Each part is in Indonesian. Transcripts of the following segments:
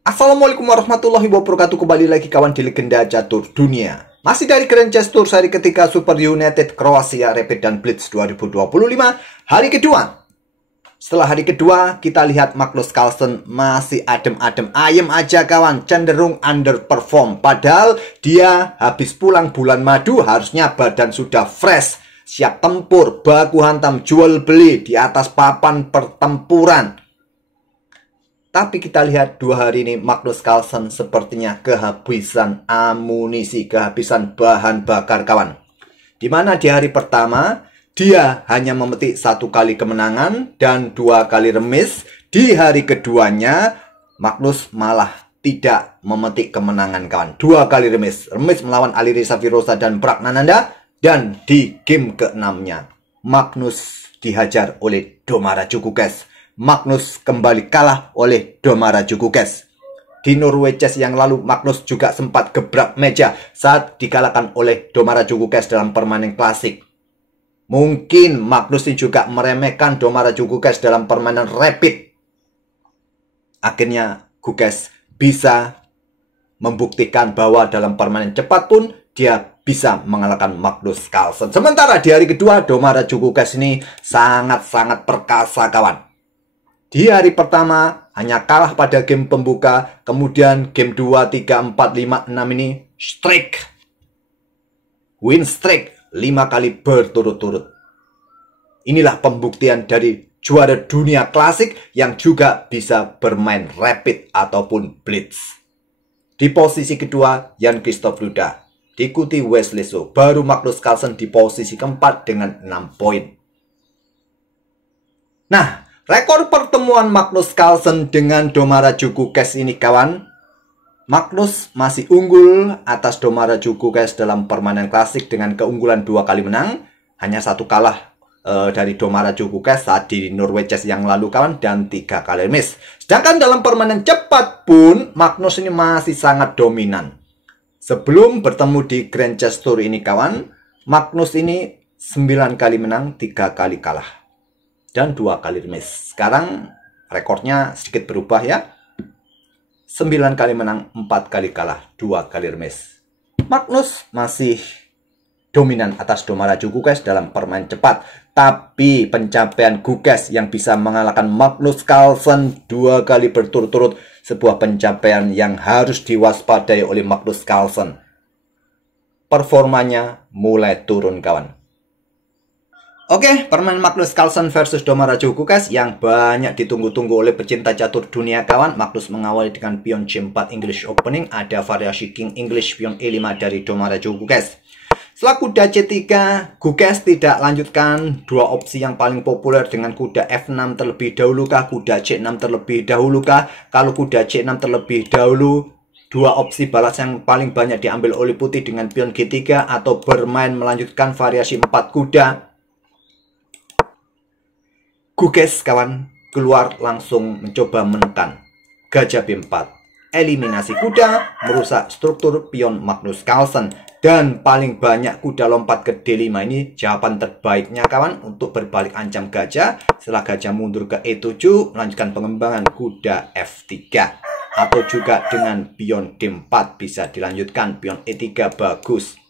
Assalamualaikum warahmatullahi wabarakatuh. Kembali lagi kawan di Legenda Catur Dunia. Masih dari Grand Chess Tour seri ketiga Super United Kroasia Rapid dan Blitz 2025 hari kedua. Setelah hari kedua kita lihat Magnus Carlsen masih adem-adem ayem aja kawan, cenderung underperform. Padahal dia habis pulang bulan madu, harusnya badan sudah fresh, siap tempur, baku hantam, jual beli di atas papan pertempuran. Tapi kita lihat 2 hari ini Magnus Carlsen sepertinya kehabisan amunisi, kehabisan bahan bakar kawan. Dimana di hari pertama dia hanya memetik 1 kali kemenangan dan 2 kali remis. Di hari keduanya Magnus malah tidak memetik kemenangan kawan, 2 kali remis. Remis melawan Alireza Firoza dan Praggnanandhaa. Dan di game ke-6-nya Magnus dihajar oleh Domara Djurgården. Magnus kembali kalah oleh Domara Djurgården. Di Norway Chess yang lalu Magnus juga sempat gebrak meja saat dikalahkan oleh Domara Djurgården dalam permainan klasik. Mungkin Magnus ini juga meremehkan Domara Djurgården dalam permainan rapid. Akhirnya Djurgården bisa membuktikan bahwa dalam permainan cepat pun dia bisa mengalahkan Magnus Carlsen. Sementara di hari kedua Domara Djurgården ini sangat-sangat perkasa kawan. Di hari pertama hanya kalah pada game pembuka, kemudian game 2, 3, 4, 5, 6 ini streak. Win streak 5 kali berturut-turut. Inilah pembuktian dari juara dunia klasik yang juga bisa bermain rapid ataupun blitz. Di posisi kedua Jan-Christoph Ruda, diikuti Wesley So. Baru Magnus Carlsen di posisi keempat dengan 6 poin. Nah, rekor pertemuan Magnus Carlsen dengan Domara Djurgården ini kawan, Magnus masih unggul atas Domara Djurgården dalam permainan klasik dengan keunggulan 2 kali menang, hanya 1 kalah dari Domara Djurgården saat di Norway Chess yang lalu kawan, dan 3 kali miss. Sedangkan dalam permainan cepat pun Magnus ini masih sangat dominan. Sebelum bertemu di Grand Chess Tour ini kawan, Magnus ini 9 kali menang, 3 kali kalah dan 2 kali remis. Sekarang rekornya sedikit berubah ya. 9 kali menang, 4 kali kalah, 2 kali remis. Magnus masih dominan atas Domara Djurgården dalam permainan cepat. Tapi pencapaian Djurgården yang bisa mengalahkan Magnus Carlsen 2 kali berturut-turut, sebuah pencapaian yang harus diwaspadai oleh Magnus Carlsen. Performanya mulai turun kawan. Oke, permainan Magnus Carlsen versus Domara Djurgården yang banyak ditunggu-tunggu oleh pecinta catur dunia kawan. Magnus mengawali dengan pion C4 English opening, ada variasi King English pion E5 dari Domara Djurgården. Setelah kuda C3, Djurgården tidak lanjutkan 2 opsi yang paling populer dengan kuda F6 terlebih dahulu kah, kuda C6 terlebih dahulu kah. Kalau kuda C6 terlebih dahulu, 2 opsi balas yang paling banyak diambil oleh putih dengan pion G3 atau bermain melanjutkan variasi 4 kuda. Djurgården kawan keluar langsung mencoba menekan gajah B4, eliminasi kuda, merusak struktur pion Magnus Carlsen, dan paling banyak kuda lompat ke D5. Ini jawaban terbaiknya kawan untuk berbalik ancam gajah. Setelah gajah mundur ke E7, melanjutkan pengembangan kuda F3, atau juga dengan pion D4 bisa dilanjutkan pion E3, bagus.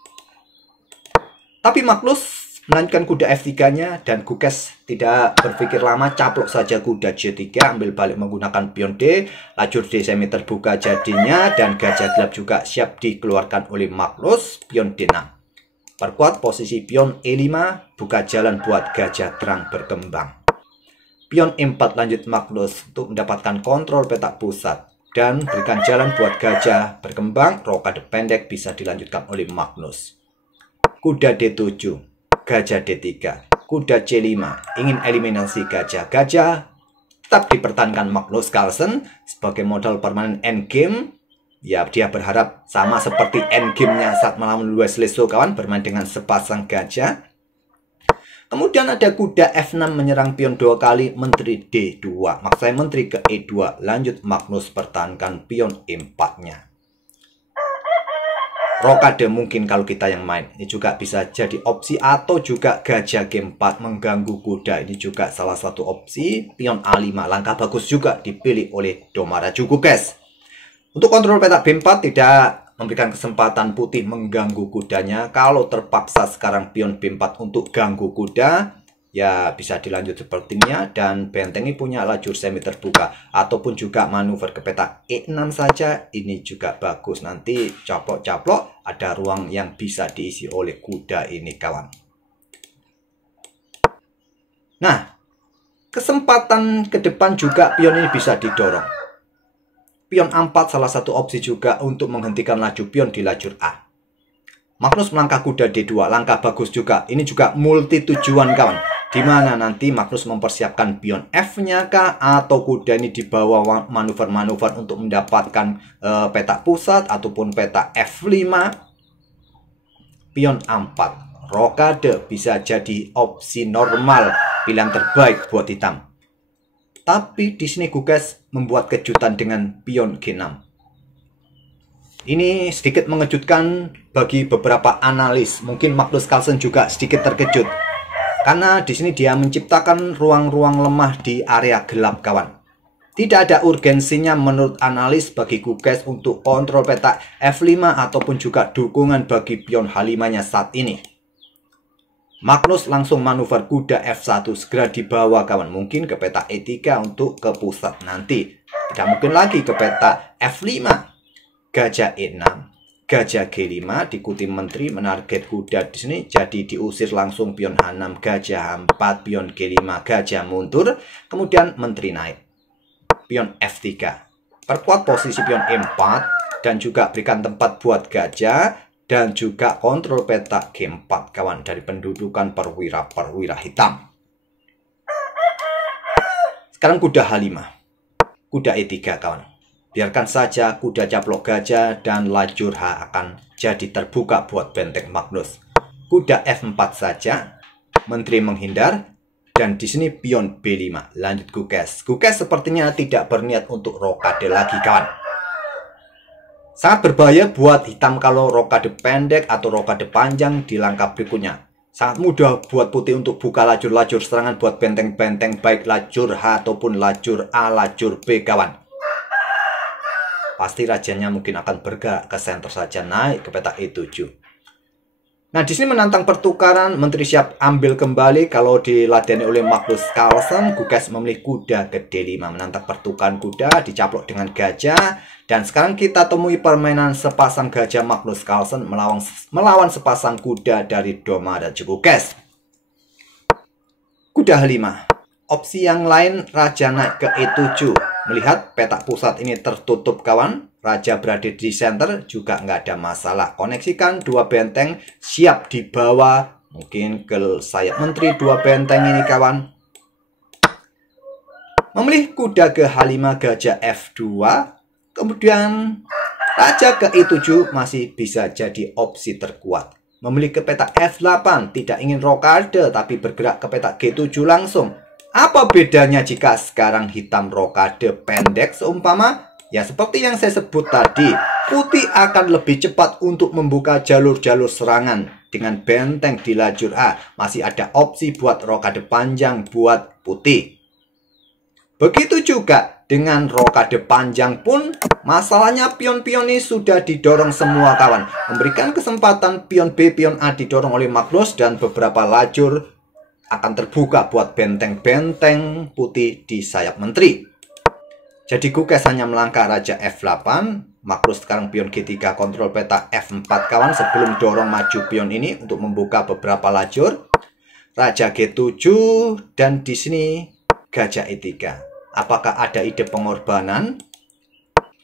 Tapi Magnus melanjutkan kuda F3-nya dan Djurgården tidak berpikir lama, caplok saja kuda J3, ambil balik menggunakan pion D, lajur D semi terbuka jadinya, dan gajah gelap juga siap dikeluarkan oleh Magnus, pion D6. Perkuat posisi pion E5, buka jalan buat gajah terang berkembang. Pion E4 lanjut Magnus untuk mendapatkan kontrol petak pusat dan berikan jalan buat gajah berkembang. Rokade pendek bisa dilanjutkan oleh Magnus. Kuda D7, gajah D3, kuda C5, ingin eliminasi gajah. Gajah tetap dipertahankan Magnus Carlsen sebagai modal permainan endgame. Ya, dia berharap sama seperti endgame-nya saat melawan Wesley So kawan, bermain dengan sepasang gajah. Kemudian ada kuda F6 menyerang pion 2 kali, menteri D2. Maksudnya menteri ke E2. Lanjut Magnus pertahankan pion E4-nya. Rokade mungkin kalau kita yang main. Ini juga bisa jadi opsi, atau juga gajah G4 mengganggu kuda. Ini juga salah satu opsi. Pion A5, langkah bagus juga dipilih oleh Domara Djurgården. Untuk kontrol petak B4 tidak memberikan kesempatan putih mengganggu kudanya. Kalau terpaksa sekarang pion B4 untuk ganggu kuda, ya bisa dilanjut sepertinya, dan benteng ini punya lajur semi terbuka. Ataupun juga manuver ke petak E6 saja, ini juga bagus. Nanti caplok-caplok ada ruang yang bisa diisi oleh kuda ini kawan. Nah, kesempatan ke depan juga pion ini bisa didorong. Pion A4 salah satu opsi juga untuk menghentikan laju pion di lajur A. Magnus melangkah kuda D2, langkah bagus juga. Ini juga multi tujuan kawan. Dimana nanti Magnus mempersiapkan pion F-nya kah, atau kuda ini dibawa manuver-manuver untuk mendapatkan petak pusat ataupun petak F5. Pion A4, rokade bisa jadi opsi normal, pilihan terbaik buat hitam. Tapi di sini Gukes membuat kejutan dengan pion G6. Ini sedikit mengejutkan bagi beberapa analis. Mungkin Magnus Carlsen juga sedikit terkejut. Karena di sini dia menciptakan ruang-ruang lemah di area gelap kawan. Tidak ada urgensinya menurut analis bagi Gukes untuk kontrol petak F5 ataupun juga dukungan bagi pion H5-nya saat ini. Magnus langsung manuver kuda F1 segera dibawa kawan, mungkin ke peta E3 untuk ke pusat nanti. Tidak mungkin lagi ke peta F5. Gajah E6, gajah G5 diikuti menteri menarget kuda di sini, jadi diusir langsung pion H6, gajah H4, pion G5, gajah mundur, kemudian menteri naik. Pion F3, perkuat posisi pion E4 dan juga berikan tempat buat gajah. Dan juga kontrol petak G4 kawan dari pendudukan perwira-perwira hitam. Sekarang kuda H5. Kuda E3 kawan. Biarkan saja kuda caplok gajah dan lajur H akan jadi terbuka buat benteng Magnus. Kuda F4 saja. Menteri menghindar. Dan di sini pion B5. Lanjut Gukes. Gukes sepertinya tidak berniat untuk rokade lagi kawan. Sangat berbahaya buat hitam kalau rokade pendek atau rokade panjang di langkah berikutnya. Sangat mudah buat putih untuk buka lajur-lajur serangan buat benteng-benteng baik lajur H ataupun lajur A, lajur B kawan. Pasti rajanya mungkin akan bergerak ke center saja, naik ke petak E7. Nah, di sini menantang pertukaran, menteri siap ambil kembali. Kalau diladeni oleh Magnus Carlsen, Gukes memilih kuda ke D5, menantang pertukaran kuda, dicaplok dengan gajah. Dan sekarang kita temui permainan sepasang gajah Magnus Carlsen melawan sepasang kuda dari Doma dan Gukes. Kuda H5. Opsi yang lain, raja naik ke E7. Melihat petak pusat ini tertutup kawan, raja berada di center juga nggak ada masalah. Koneksikan dua benteng, siap dibawa mungkin ke sayap menteri dua benteng ini kawan. Memilih kuda ke H5, gajah F2. Kemudian raja ke E7 masih bisa jadi opsi terkuat. Memilih ke petak F8, tidak ingin rokade tapi bergerak ke petak G7 langsung. Apa bedanya jika sekarang hitam rokade pendek seumpama? Ya seperti yang saya sebut tadi, putih akan lebih cepat untuk membuka jalur-jalur serangan. Dengan benteng di lajur A, masih ada opsi buat rokade panjang buat putih. Begitu juga dengan rokade panjang pun, masalahnya pion-pion ini sudah didorong semua kawan. Memberikan kesempatan pion B, pion A didorong oleh Magnus dan beberapa lajur akan terbuka buat benteng-benteng putih di sayap menteri. Jadi Gukes hanya melangkah raja F8. Magnus sekarang pion G3 kontrol peta F4 kawan sebelum dorong maju pion ini untuk membuka beberapa lajur. Raja G7 dan di sini gajah E3. Apakah ada ide pengorbanan?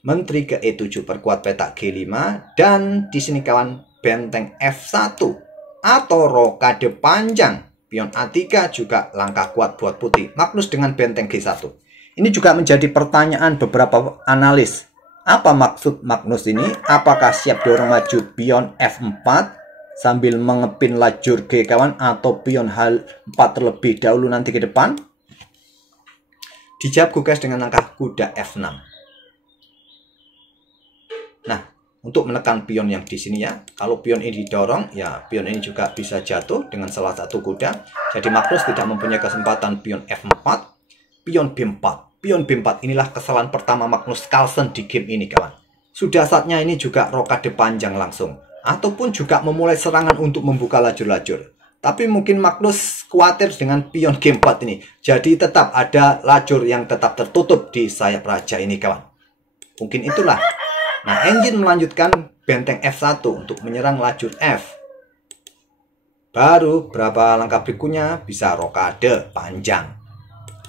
Menteri ke E7 perkuat peta G5 dan di sini kawan benteng F1 atau rokade panjang. Pion A3 juga langkah kuat buat putih. Magnus dengan benteng G1. Ini juga menjadi pertanyaan beberapa analis. Apa maksud Magnus ini? Apakah siap dorong maju pion F4 sambil mengepin lajur G kawan, atau pion H4 terlebih dahulu nanti ke depan? Dijawab Gukes dengan langkah kuda F6. Nah, untuk menekan pion yang di sini ya, kalau pion ini didorong, ya pion ini juga bisa jatuh dengan salah satu kuda. Jadi Magnus tidak mempunyai kesempatan pion F4, pion B4. Pion B4 inilah kesalahan pertama Magnus Carlsen di game ini kawan. sudah saatnya ini juga rokade panjang langsung. Ataupun juga memulai serangan untuk membuka lajur-lajur. Tapi mungkin Magnus khawatir dengan pion G4 ini. Jadi tetap ada lajur yang tetap tertutup di sayap raja ini kawan. Mungkin itulah. Nah, engine melanjutkan benteng F1 untuk menyerang lajur F. Baru berapa langkah berikutnya bisa rokade panjang.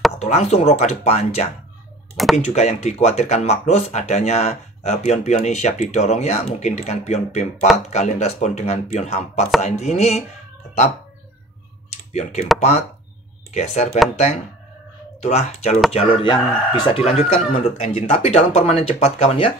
Atau langsung rokade panjang. Mungkin juga yang dikhawatirkan Magnus adanya pion-pion ini siap didorong ya. Mungkin dengan pion B4 kalian respon dengan pion H4 saat ini. Tetap pion G4 geser benteng. Itulah jalur-jalur yang bisa dilanjutkan menurut engine. Tapi dalam permainan cepat kawan ya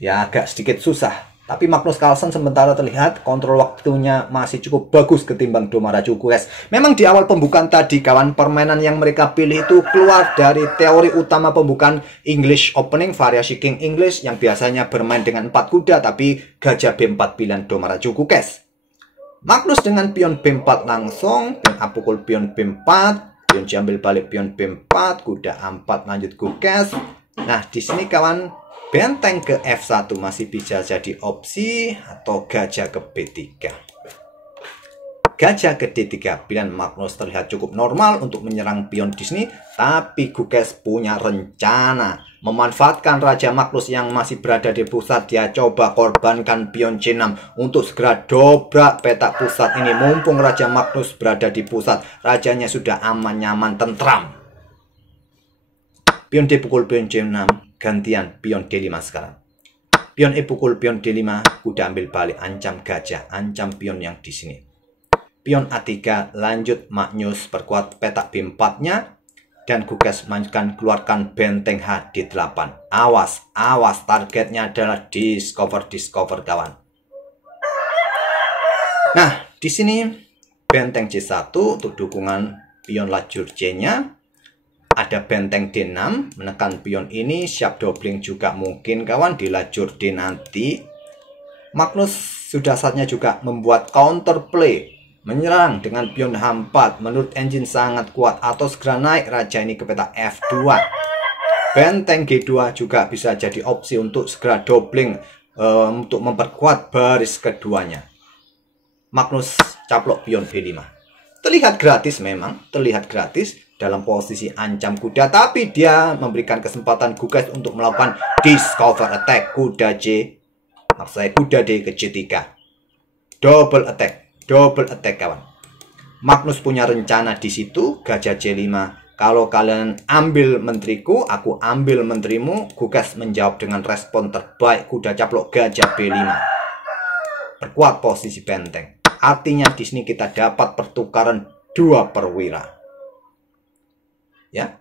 agak sedikit susah. Tapi Magnus Carlsen sementara terlihat kontrol waktunya masih cukup bagus ketimbang Domara Cukures. Memang di awal pembukaan tadi kawan, permainan yang mereka pilih itu keluar dari teori utama pembukaan English Opening, variasi King English yang biasanya bermain dengan 4 kuda tapi gajah B4 pilihan Domara Cukures. Magnus dengan pion B4 langsung, pion A pukul pion B4, pion J ambil balik pion B4, kuda A4 lanjut Kukes. Nah, di sini kawan, benteng ke F1 masih bisa jadi opsi atau gajah ke B3. Gajah ke D3 pilihan Magnus terlihat cukup normal untuk menyerang pion di sini, tapi Kukes punya rencana memanfaatkan Raja Magnus yang masih berada di pusat. Dia coba korbankan pion C6 untuk segera dobrak petak pusat ini. Mumpung Raja Magnus berada di pusat, rajanya sudah aman, nyaman, tentram. Pion D pukul pion C6. Gantian pion D5 sekarang. Pion E pukul pion D5, kuda ambil balik, ancam gajah, ancam pion yang di sini. Pion A3 lanjut Magnus perkuat petak B4-nya dan Kukes mainkan keluarkan benteng HD8. Awas, awas, targetnya adalah discover kawan. Nah, di sini benteng C1 untuk dukungan pion lajur C-nya. Ada benteng D6, menekan pion ini, siap doubling juga mungkin kawan di lajur D nanti. Magnus sudah saatnya juga membuat counter play, menyerang dengan pion H4. Menurut engine sangat kuat, atau segera naik raja ini ke petak F2. Benteng G2 juga bisa jadi opsi untuk segera doubling untuk memperkuat baris keduanya. Magnus caplok pion B5. Terlihat gratis memang, terlihat gratis dalam posisi ancam kuda, tapi dia memberikan kesempatan Kukes untuk melakukan discover attack kuda J, maksud saya kuda D ke C3. Double attack kawan. Magnus punya rencana di situ, gajah J5. Kalau kalian ambil menteriku, aku ambil menterimu. Kukes menjawab dengan respon terbaik, kuda caplok gajah B5. Perkuat posisi benteng. Artinya di sini kita dapat pertukaran 2 perwira. Ya,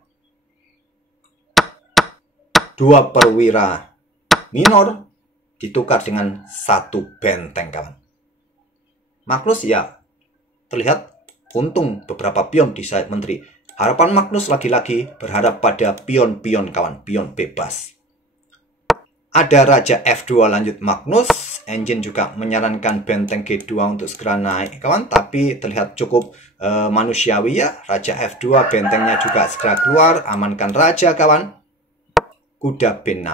2 perwira minor ditukar dengan 1 benteng kawan. Magnus ya terlihat untung beberapa pion di sayap menteri. Harapan Magnus lagi-lagi berharap pada pion-pion kawan, pion bebas. Ada raja F2 lanjut Magnus. Engine juga menyarankan benteng G2 untuk segera naik kawan, tapi terlihat cukup manusiawi ya. Raja F2, bentengnya juga segera keluar, amankan raja kawan. Kuda B6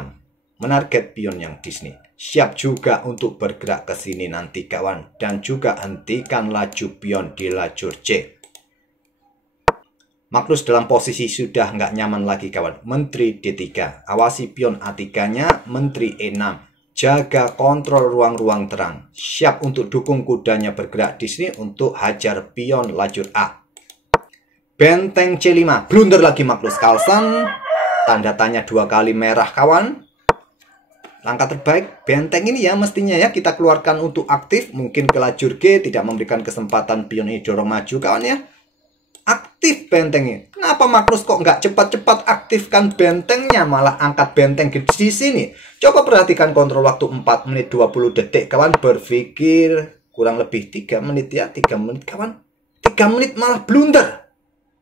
menarget pion yang di sini. Siap juga untuk bergerak ke sini nanti kawan, dan juga hentikan laju pion di lajur C. Magnus dalam posisi sudah nggak nyaman lagi kawan. Menteri D3, awasi pion A3-nya. Menteri E6, jaga kontrol ruang-ruang terang. Siap untuk dukung kudanya bergerak di sini untuk hajar pion lajur A. Benteng C5, blunder lagi Magnus Carlsen. Tanda tanya 2 kali merah kawan. Langkah terbaik benteng ini ya mestinya ya kita keluarkan untuk aktif. Mungkin ke lajur G, tidak memberikan kesempatan pion ini dorong maju kawan ya. Aktif bentengnya. Kenapa Magnus kok nggak cepat-cepat aktifkan bentengnya, malah angkat benteng di sini? Coba perhatikan kontrol waktu 4 menit 20 detik kawan. Berpikir kurang lebih 3 menit ya, 3 menit kawan. 3 menit malah blunder.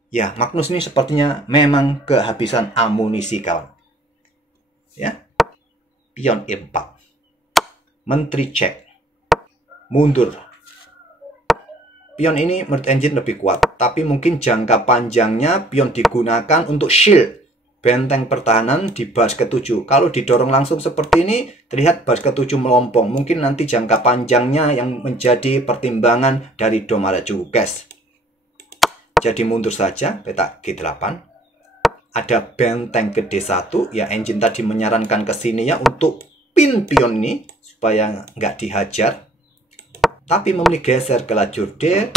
Ya, Magnus ini sepertinya memang kehabisan amunisi kawan. Ya. Pion E4. Menteri cek. Mundur. Pion ini menurut engine lebih kuat, tapi mungkin jangka panjangnya pion digunakan untuk shield. benteng pertahanan di baris ke-7. Kalau didorong langsung seperti ini, terlihat baris ke-7 melompong. Mungkin nanti jangka panjangnya yang menjadi pertimbangan dari Domarajuku, guys. Jadi mundur saja peta G8. Ada benteng ke D1, ya engine tadi menyarankan ke sini ya untuk pin pion ini supaya nggak dihajar. Tapi memilih geser ke lajur D.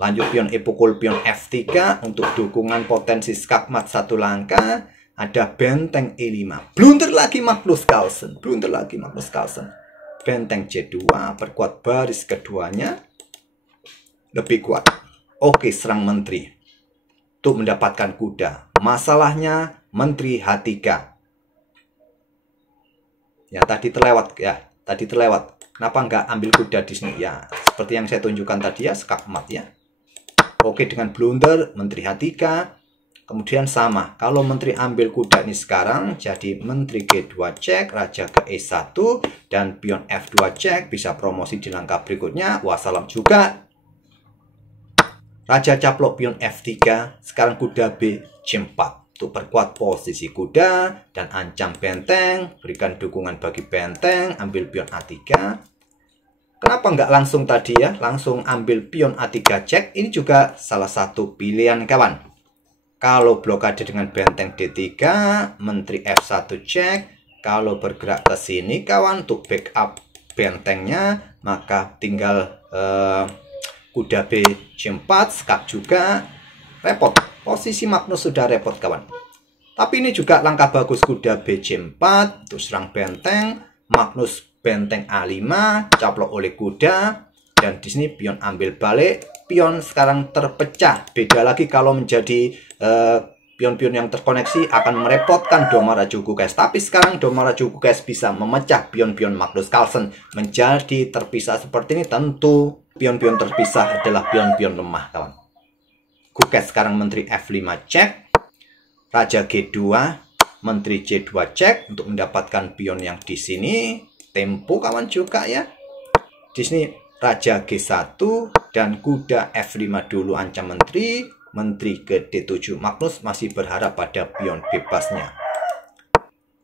Lanjut pion E pukul pion F3 untuk dukungan potensi skakmat 1 langkah. Ada benteng E5. Blunder lagi Magnus Carlsen. Benteng C2 perkuat baris keduanya. Lebih kuat. Oke, serang menteri. Untuk mendapatkan kuda. Masalahnya menteri H3. Ya, tadi terlewat ya. Kenapa nggak ambil kuda di sini? Ya, seperti yang saya tunjukkan tadi ya, skakmat ya. Oke, dengan blunder menteri H3. Kemudian sama, kalau menteri ambil kuda ini sekarang, jadi menteri G2 cek, raja ke E1 dan pion F2 cek, bisa promosi di langkah berikutnya. Wassalam juga. Raja caplok pion F3, sekarang kuda B C4 untuk perkuat posisi kuda dan ancam benteng, berikan dukungan bagi benteng, ambil pion A3. Kenapa nggak langsung tadi ya, langsung ambil pion A3 cek, ini juga salah satu pilihan kawan. Kalau blokade dengan benteng D3, menteri F1 cek, kalau bergerak ke sini kawan untuk backup bentengnya, maka tinggal kuda B C4, skak juga, repot. Posisi Magnus sudah repot kawan. Tapi ini juga langkah bagus kuda B C4 untuk serang benteng, Magnus benteng A5 caplok oleh kuda dan di sini pion ambil balik, pion sekarang terpecah. Beda lagi kalau menjadi pion-pion yang terkoneksi akan merepotkan Domarajuku, guys. Tapi sekarang Domarajuku, guys, bisa memecah pion-pion Magnus Carlsen menjadi terpisah seperti ini. Tentu pion-pion terpisah adalah pion-pion lemah kawan. Guys, sekarang menteri F5 cek, raja G2, menteri C2 cek untuk mendapatkan pion yang di sini. Tempo kawan juga ya. Di sini raja G1 dan kuda F5 dulu ancam menteri. Menteri ke D7. Magnus masih berharap pada pion bebasnya.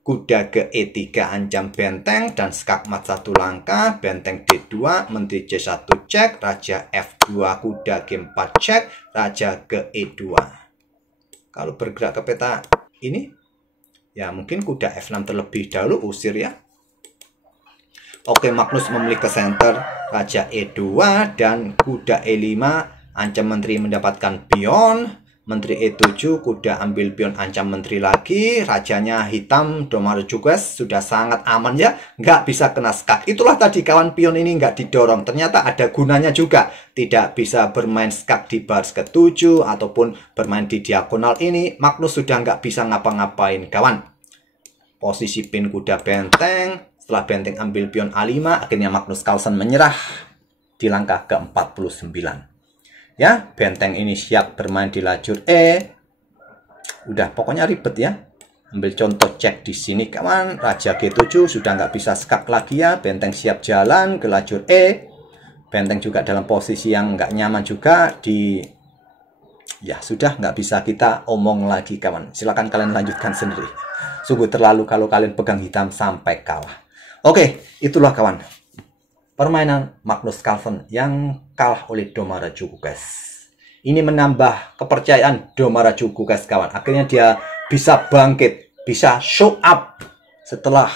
Kuda ke E3 ancam benteng dan skakmat 1 langkah. Benteng D2, menteri C1 cek, raja F2, kuda G4 cek, raja ke E2. Kalau bergerak ke peta ini, ya mungkin kuda F6 terlebih dahulu, usir ya. Oke, Magnus memilih ke center, raja E2 dan kuda E5 ancam menteri mendapatkan pion. Menteri E7 kuda ambil pion ancam menteri lagi. Rajanya hitam, Domarajuku sudah sangat aman ya, nggak bisa kena skak. Itulah tadi kawan, pion ini nggak didorong. Ternyata ada gunanya juga. Tidak bisa bermain skak di baris ke-7 ataupun bermain di diagonal ini. Magnus sudah nggak bisa ngapa-ngapain kawan. Posisi pin kuda benteng. Setelah benteng ambil pion A5, akhirnya Magnus Carlsen menyerah di langkah ke-49. Ya, benteng ini siap bermain di lajur E. Udah, pokoknya ribet ya. Ambil contoh cek di sini kawan, raja G7 sudah nggak bisa skak lagi ya. Benteng siap jalan ke lajur E. Benteng juga dalam posisi yang nggak nyaman juga di... Ya, sudah nggak bisa kita omong lagi kawan. Silahkan kalian lanjutkan sendiri. Sungguh terlalu kalau kalian pegang hitam sampai kalah. Oke, itulah kawan. Permainan Magnus Carlsen yang kalah oleh Domarajuku, guys. Ini menambah kepercayaan Domarajuku, guys, kawan. Akhirnya dia bisa bangkit, bisa show up setelah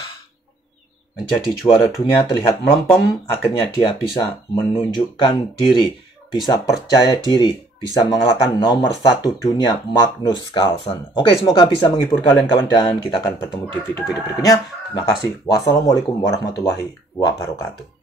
menjadi juara dunia terlihat melempem. Akhirnya dia bisa menunjukkan diri, bisa percaya diri, bisa mengalahkan nomor 1 dunia Magnus Carlsen. Oke, semoga bisa menghibur kalian kawan dan kita akan bertemu di video-video berikutnya. Terima kasih. Wassalamualaikum warahmatullahi wabarakatuh.